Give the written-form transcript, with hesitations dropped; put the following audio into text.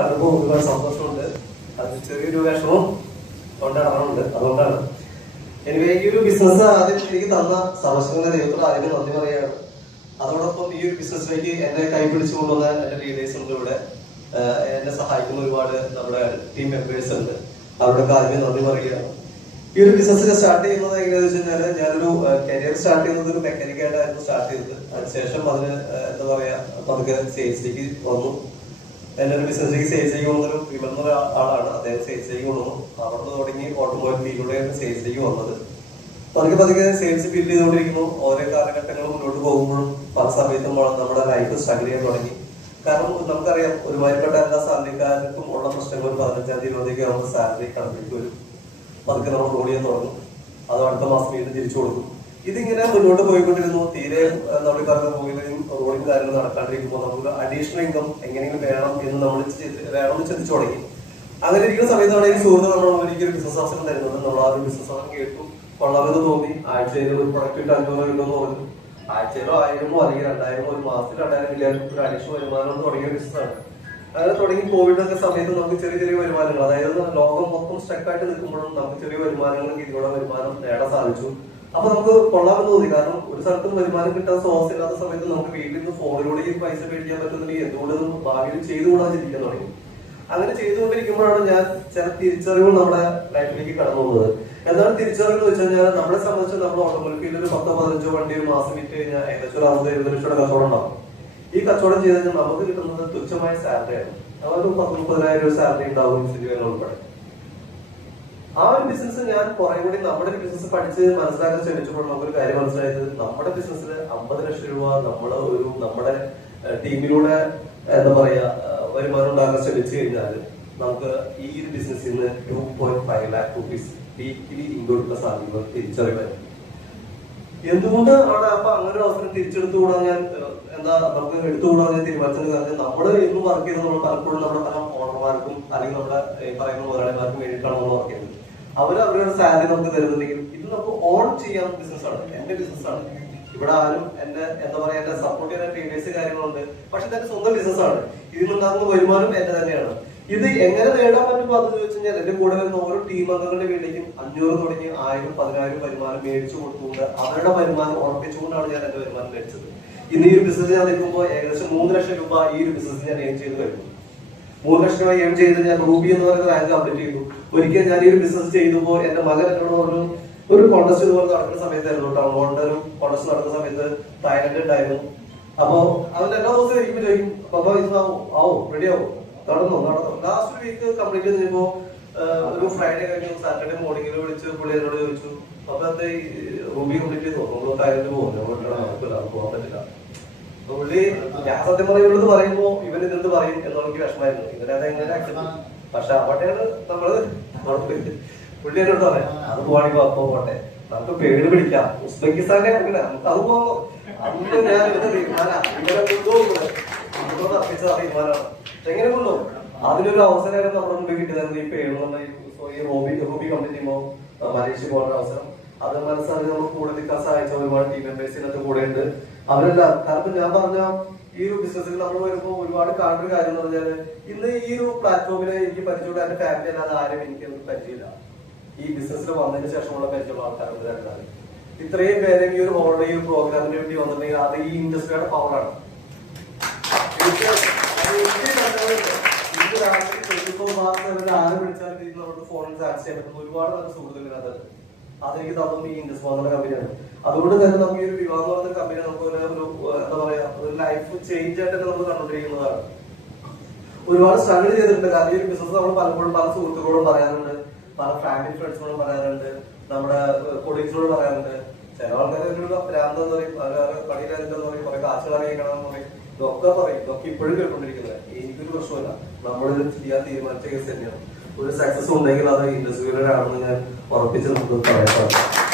അതിപ്പോൾ ഒരുപാട് സന്തോഷമുണ്ട്. അത് ചെറിയൊരു വിഷമവും കൊണ്ടിറങ്ങുന്നുണ്ട്. അതുകൊണ്ടാണ് എനിവേ ഈ ഒരു ബിസിനസ് ആദ്യം എനിക്ക് തന്ന സമസ്യങ്ങളുടെ ദൈവത്തോട് ആദ്യം നന്ദി പറയുകയാണ്. അതോടൊപ്പം ഈ ഒരു ബിസിനസ്സിലേക്ക് എന്നെ കൈപിടിച്ചു കൊണ്ടുവന്ന എന്റെ ലീഡേഴ്സ് ഉണ്ട്, ഇവിടെ എന്നെ സഹായിക്കുന്ന ഒരുപാട് നമ്മുടെ ടീം മെമ്പേഴ്സ് ഉണ്ട്. അവരുടെ ആദ്യമേ നന്ദി പറയുകയാണ്. ഈ ഒരു ബിസിനസ് സ്റ്റാർട്ട് ചെയ്യുന്നത് എങ്ങനെയാണെന്ന് വെച്ച് കഴിഞ്ഞാൽ ഞാനൊരു കരിയർ സ്റ്റാർട്ട് ചെയ്യുന്നത് ഒരു മെക്കാനിക്കായിട്ടായിരുന്നു സ്റ്റാർട്ട് ചെയ്തത്. അതിനുശേഷം അതിന് എന്താ പറയാ പതുക്കെ സെയിൽസിലേക്ക് വന്നു. എന്റെ ഒരു ബിസിനസ്സിലേക്ക് സെയിൽസിലേക്ക് വന്നൊരു വിമർന്ന ആളാണ് അദ്ദേഹം. സെയിൽസിലേക്ക് വന്നു. അവിടെ തുടങ്ങി ഓട്ടോമൊബൈൽ ഫീൽഡിലൂടെയാണ് സെയിൽസിലേക്ക് വന്നത്. പതുക്കെ സെയിൽസ് ബിൽഡ് ചെയ്തുകൊണ്ടിരിക്കുന്നു. ഓരോ കാലഘട്ടങ്ങൾ മുന്നോട്ട് പോകുമ്പോഴും പല സമയത്തും നമ്മുടെ ലൈഫ് സ്ട്രഗിൾ ചെയ്യാൻ തുടങ്ങി. കാരണം നമുക്കറിയാം ഒരുമാതിരിപ്പെട്ട എല്ലാ സാലറിക്കാർക്കും ഉള്ള പ്രശ്നങ്ങൾ 15-ാം തീയതി 20 ആകുമ്പോൾ സാലറി കണക്കിലേക്ക് വരും. പതുക്കെ നമ്മൾ റോഡ് ചെയ്യാൻ തുടങ്ങും. അത് അടുത്ത മാസം വീണ്ടും തിരിച്ചു കൊടുക്കും. ഇതിങ്ങനെ മുന്നോട്ട് പോയിക്കൊണ്ടിരുന്നു. തീരെ നമ്മൾ പറഞ്ഞ പോയിലും റോഡിങ് കാര്യങ്ങൾ നടക്കാണ്ടിരിക്കുമ്പോൾ നമുക്ക് അഡീഷണൽ ഇൻകം എങ്ങനെയെങ്കിലും വേണം എന്ന് നമ്മൾ വേണമെന്ന് ചിന്തിച്ചു തുടങ്ങി. അങ്ങനെ ഇരിക്കുന്ന സമയത്താണ് ഈ സുഹൃത്ത് നമ്മൾ എനിക്കൊരു ബിസിനസ് അവസരം തരുന്നത്. നമ്മൾ ആ ഒരു ബിസിനസ് അവസരം കേട്ടു, കൊള്ളാമെന്ന് തോന്നി. ആഴ്ചയിൽ ഒരു പ്രൊഡക്റ്റ് 500 കിട്ടുമെന്ന് പറഞ്ഞു. ആഴ്ചയിലോ 1000 അല്ലെങ്കിൽ 2000, ഒരു മാസത്തിൽ 2000 ഇല്ലാതെ ഒരു അഡീഷണൽ വരുമാനം തുടങ്ങിയ ബിസിനസ്സാണ്. അങ്ങനെ തുടങ്ങി കോവിഡ് ഒക്കെ സമയത്ത് നമുക്ക് ചെറിയ വരുമാനങ്ങൾ, അതായത് ലോകം മൊത്തം സ്റ്റക്കായിട്ട് നിൽക്കുമ്പോഴും നമുക്ക് ചെറിയ വരുമാനങ്ങളും ഇതിലൂടെ വരുമാനം നേടാൻ സാധിച്ചു. അപ്പൊ നമുക്ക് കൊള്ളാമെന്ന് തോന്നി. കാരണം ഒരു സ്ഥലത്തും വരുമാനം കിട്ടാൻ സോഴ്സ് ഇല്ലാത്ത സമയത്ത് നമുക്ക് വീട്ടിൽ നിന്ന് ഫോണിലൂടെ ഈ പൈസ മേടിക്കാൻ പറ്റുന്നുണ്ടെങ്കിൽ എന്തുകൊണ്ടും ഭാവിയിൽ ചെയ്തുകൂടാൻ ചിന്തിക്കാൻ തുടങ്ങി. അങ്ങനെ ചെയ്തുകൊണ്ടിരിക്കുമ്പോഴാണ് ഞാൻ ചില തിരിച്ചറിവുകൾ നമ്മുടെ ലൈഫിലേക്ക് കടന്നു പോകുന്നത്. എന്താണ് തിരിച്ചറിവ് എന്ന് വെച്ച് കഴിഞ്ഞാൽ നമ്മളെ സംബന്ധിച്ച് നമ്മൾ ഓട്ടോമൊബൈൽ ഫീൽഡിൽ 10-15 വണ്ടി ഒരു മാസം വിറ്റ് കഴിഞ്ഞാൽ ഏകദേശം 60-70 ലക്ഷം കച്ചവടം ഉണ്ടാവും. ഈ കച്ചവടം ചെയ്ത് കഴിഞ്ഞാൽ നമുക്ക് കിട്ടുന്നത് തുച്ഛമായ സാലറിയാണ്. അതൊരു 10-30,000 രൂപ സാലറി ഉണ്ടാവും ഉൾപ്പെടെ. ആ ഒരു ബിസിനസ് ഞാൻ കുറെ കൂടി നമ്മുടെ ഒരു ബിസിനസ് പഠിച്ച് മനസ്സിലാക്കാൻ ശ്രമിച്ചപ്പോൾ നമുക്കൊരു കാര്യം മനസ്സിലായത്, നമ്മുടെ ബിസിനസ്സിൽ 50 ലക്ഷം രൂപ നമ്മുടെ ടീമിലൂടെ എന്താ പറയാ വരുമാനം ഉണ്ടാക്കാൻ ശ്രമിച്ചു കഴിഞ്ഞാൽ നമുക്ക് ഈ ഒരു ബിസിനസ്സിൽ നിന്ന് 2.5 lakh rupees വീക്കിലി ഇൻകം സാധ്യത തിരിച്ചറിയാൻ. എന്തുകൊണ്ട് ആണ് അപ്പൊ അങ്ങനെ ഒരു അവസരം തിരിച്ചെടുത്തുകൂടാൻ ഞാൻ നമുക്ക് എടുത്തുകൂടാൻ ഞാൻ തീരുമാനിച്ചത്? കാരണം നമ്മൾ എന്നും വർക്ക് ചെയ്ത് നമ്മൾ പലപ്പോഴും നമ്മുടെ പല ഓണർമാർക്കും അല്ലെങ്കിൽ നമ്മുടെ പറയുന്ന മുതലാളിമാർക്കും വേണ്ടിയിട്ടാണ് നമ്മൾ വർക്ക് ചെയ്യുന്നത്. അവരുടെ സാലറി നമുക്ക് തരുന്നുണ്ടെങ്കിൽ ഇത് നമുക്ക് ഓൺ ചെയ്യാൻ ബിസിനസ്സാണ്, എന്റെ ബിസിനസ്സാണ്. ഇവിടെ ആരും എന്റെ സപ്പോർട്ട് ചെയ്യാൻ ടീമേഴ്സ് കാര്യങ്ങളുണ്ട്. പക്ഷെ ഇതെന്റെ സ്വന്തം ബിസിനസ്സാണ്. ഇതിനുണ്ടാകുന്ന വരുമാനം എന്റെ തന്നെയാണ്. ഇത് എങ്ങനെ നേടാൻ പറ്റും എന്ന് ചോദിച്ചു കഴിഞ്ഞാൽ എന്റെ കൂടെ വരുന്ന ഓരോ ടീം അംഗങ്ങളുടെ വീട്ടിലേക്കും 500 തുടങ്ങി 1000-10,000 വരുമാനം മേടിച്ചു കൊടുത്തുകൊണ്ട് അവരുടെ വരുമാനം ഉറപ്പിച്ചുകൊണ്ടാണ് ഞാൻ എന്റെ വരുമാനം മേടിച്ചത്. ഇന്ന് ഈ ഒരു ബിസിനസ് ഞാൻ നിൽക്കുമ്പോൾ ഏകദേശം 3 ലക്ഷം രൂപ ഈ ഒരു ബിസിനസ് ഞാൻ എയിം ചെയ്ത് കഴിഞ്ഞു. 3 ലക്ഷം രൂപ എയിം ചെയ്ത് ഞാൻ റൂബി എന്ന് പറയുന്ന റാങ്ക് കംപ്ലീറ്റ് ചെയ്തു. ഒരിക്കൽ ഞാൻ ഈ ഒരു ബിസിനസ് ചെയ്തപ്പോൾ എന്റെ മകൻ എന്നോട് ഒരു കോൺടെസ്റ്റ് ഇതുപോലെ നടക്കുന്ന സമയത്തായിരുന്നു. ടൗൺ ഹോളിന്റെ ഒരു കോൺടെസ്റ്റ് നടക്കുന്ന സമയത്ത് തായ്ലൻഡ് ഉണ്ടായിരുന്നു. അപ്പോ അവൻ എല്ലാ ദിവസവും ഇരിക്കുമ്പോൾ ചോദിക്കും, പപ്പ ഇത് ആവും, റെഡി ആവും, നടന്നു. ലാസ്റ്റ് വീക്ക് കംപ്ലീറ്റ് ചെയ്തപ്പോ ഒരു ഫ്രൈഡേ കഴിഞ്ഞു സാറ്റർഡേ മോർണിംഗിൽ വിളിച്ച് പുള്ളി എന്നോട് ചോദിച്ചു, അപ്പൊ എന്താ ഈ റൂബി കംപ്ലീറ്റ് ചെയ്തോ, നമ്മൾ തായ്ലൻഡ് നടക്കില്ല, പോകാൻ പറ്റില്ല. അപ്പൊ പുള്ളി ഞാൻ സത്യം പറയുമ്പോ ഇവൻ ഇതെന്ത് പറയും എന്നുള്ള എനിക്ക് വിഷമായിരുന്നു. ഇവരത് എങ്ങനെ അക്സെപ്റ്റ്. പക്ഷെ അവിടെയാണ് പുള്ളി എന്നോട് പറയാം, അത് പോവാണെങ്കിൽ അപ്പൊ പോട്ടെ, നമുക്ക് പേട് പിടിക്കാം, ഉസ്ബെക്കിസ്ഥാന്റെ അങ്ങനെ നമുക്ക് അത് പോകുമ്പോ അന്ന് ഞാൻ ഇവരെ തീരുമാനമാണ് എങ്ങനെ കൊണ്ടുപോകും. അതിനൊരു അവസരമായിരുന്നു നമ്മുടെ മുമ്പിൽ കിട്ടിയതായിരുന്നു. ഈ പേടുന്ന ഈ റൂബി കംപ്ലീറ്റ് ചെയ്യുമ്പോൾ മലേഷ്യ പോകുന്ന അവസരം. അത് മനസ്സിലാക്കി നമ്മൾ കൂടെ നിൽക്കാൻ സഹായിച്ച ഒരുപാട് ടീം മെമ്പേഴ്സ് ഇതിനകത്ത് കൂടെ ഉണ്ട്. അവരെല്ലാം കാരണം ഞാൻ പറഞ്ഞ ഈ ഒരു ബിസിനസ്സിൽ നമ്മൾ വരുമ്പോൾ ഒരുപാട് കാണുന്ന ഒരു കാര്യം എന്ന് പറഞ്ഞാൽ ഇന്ന് ഈ ഒരു പ്ലാറ്റ്ഫോമിൽ എനിക്ക് പരിചയമുള്ള എന്റെ ഫാമിലി അല്ലാതെ ആരും എനിക്ക് പരിചയമില്ല. ഈ ബിസിനസ്സിൽ വന്നതിന് ശേഷമുള്ള പരിചയമുള്ള ആൾക്കാരുണ്ട്. ഇത്രയും പേരെ ഈ ഒരു ഹോളിഡേ ഈ പ്രോഗ്രാമിന് വേണ്ടി വന്നിട്ടുണ്ടെങ്കിൽ അത് ഈ ഇൻഡസ്ട്രിയുടെ പവറാണ്. ആരെ വിളിച്ചാലും നമുക്ക് ഫോണിൽ ചാർജ് ചെയ്യാൻ പറ്റുന്ന ഒരുപാട് നല്ല സുഹൃത്തുക്കളിനകത്ത് അതെനിക്ക് തന്നത് ഈ ഇൻഡസ്ട്രി എന്ന കമ്പനിയാണ്. അതുകൊണ്ട് തന്നെ നമുക്ക് ഈ ഒരു വിവാഹം എന്ന് പറഞ്ഞ കമ്പനി നമുക്ക് ഒരു എന്താ പറയാ ഒരു ലൈഫ് ചേഞ്ച് ആയിട്ട് നമ്മൾ കണ്ടുകൊണ്ടിരിക്കുന്നതാണ്. ഒരുപാട് സ്ട്രഗിൾ ചെയ്തിട്ടുണ്ട്. കാരണം ഈ ഒരു ബിസിനസ് നമ്മൾ പലപ്പോഴും പല സുഹൃത്തുക്കളോടും പറയാറുണ്ട്, പല ഫാമിലി ഫ്രണ്ട്സിനോടും പറയാറുണ്ട്, നമ്മുടെ കൊളീഗ്സിനോട് പറയാറുണ്ട്. ചില ആൾക്കാർ ഒരു ഭ്രാന്ത് എന്ന് പറയും, പണിയിലെന്തെന്ന് പറയും, കുറെ കാശ് അറിയിക്കണം പറയും, ഇതൊക്കെ പറയും. ഇതൊക്കെ ഇപ്പോഴും കേൾക്കൊണ്ടിരിക്കുന്നത്. എനിക്കൊരു പ്രശ്നമല്ല, നമ്മളിത് ചെയ്യാൻ തീരുമാനിച്ച കേസ് തന്നെയാണ്. ഒരു സക്സസ് ഉണ്ടെങ്കിൽ അത് ഇൻഡസ്ട്രിയിലാണെന്ന് ഞാൻ ഉറപ്പിച്ച് നമുക്ക് പറയാൻ സാധിക്കും.